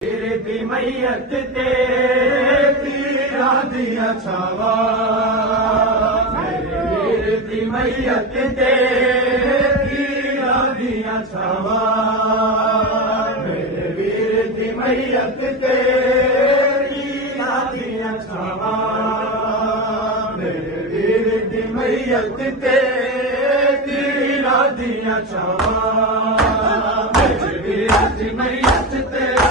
तेरी मैयत तेरी राधिया छावा मेरे वीर दी मैयत तेरी राधिया छावा मेरे वीर दी मैयत तेरी राधिया छावा मेरे वीर दी मैयत तेरी राधिया छावा मेरे वीर दी मैयत तेरी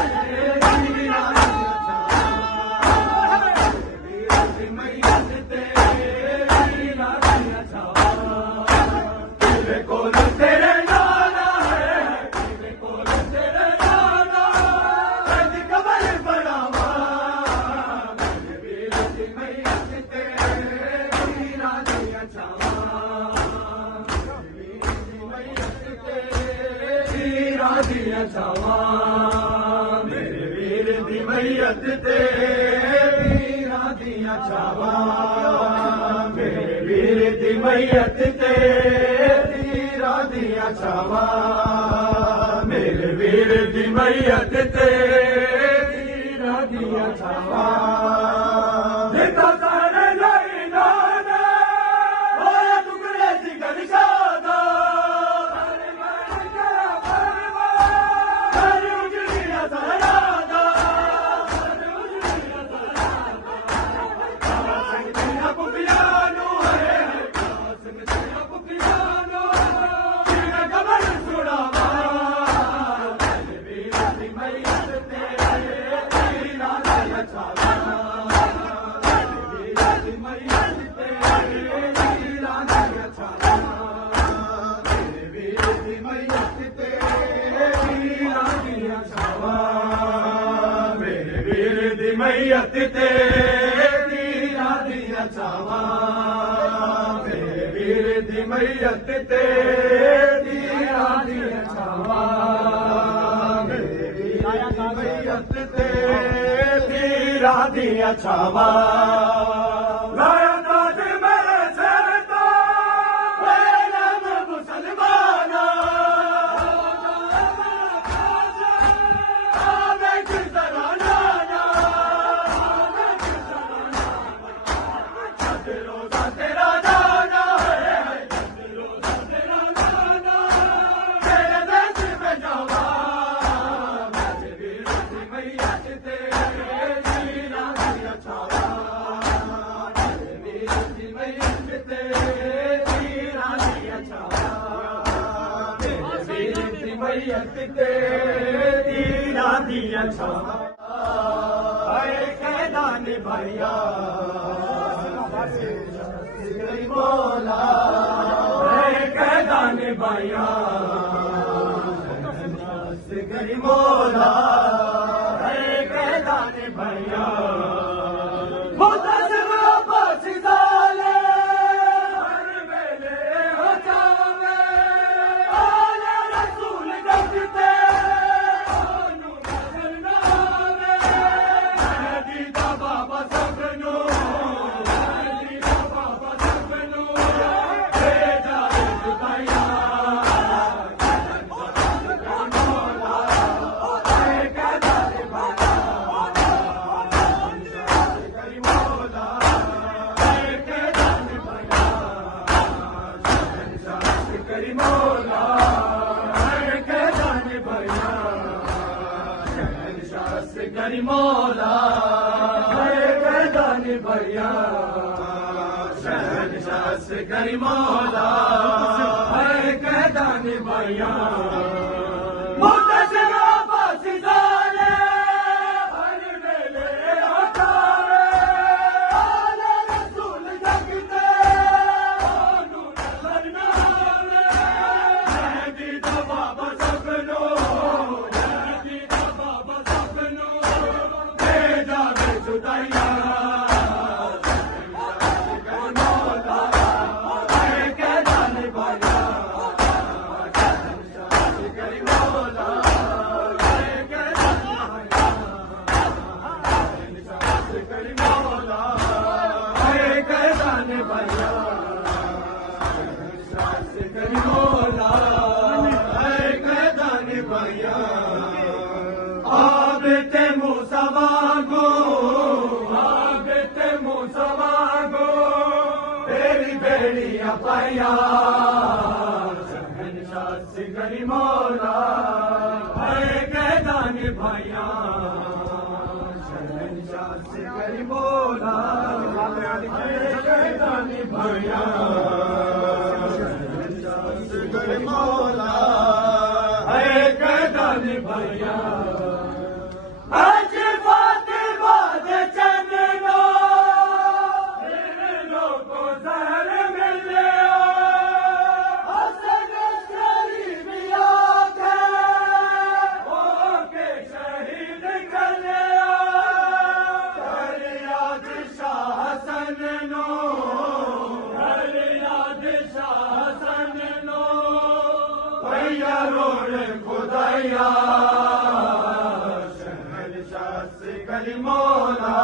मेरे वीर दी मैयत तेरी राधिया छावा मेरे वीर दी मैयत तेरी राधिया छावा मेरे वीर दी मैयत तेरी राधिया छावा मैयत तेरी राधिया छावा मेरे वीर दी मैयत तेरी राधिया छावा मेरे वीर दी मैयत तेरी राधिया छावा मैयत तेरी राधिया छावा कैदान भैया मौला कैदान भैया मौला कैदान भैया गरी मौला कैदान भैया शहनशाह से गरी मौला कैदान भैया निभाया शहंशाह असगरी मौला कैदा निभाया शहंशाह असगरी मौला कैदा निभाया आज फातिमा दे चंदनो को जहर मिल गया असगरी मिया के शहीद कर लिया याद शाह हसन नो याद शाह हसन नो भैया रोड खुदाया शहंशाह असगरी मौला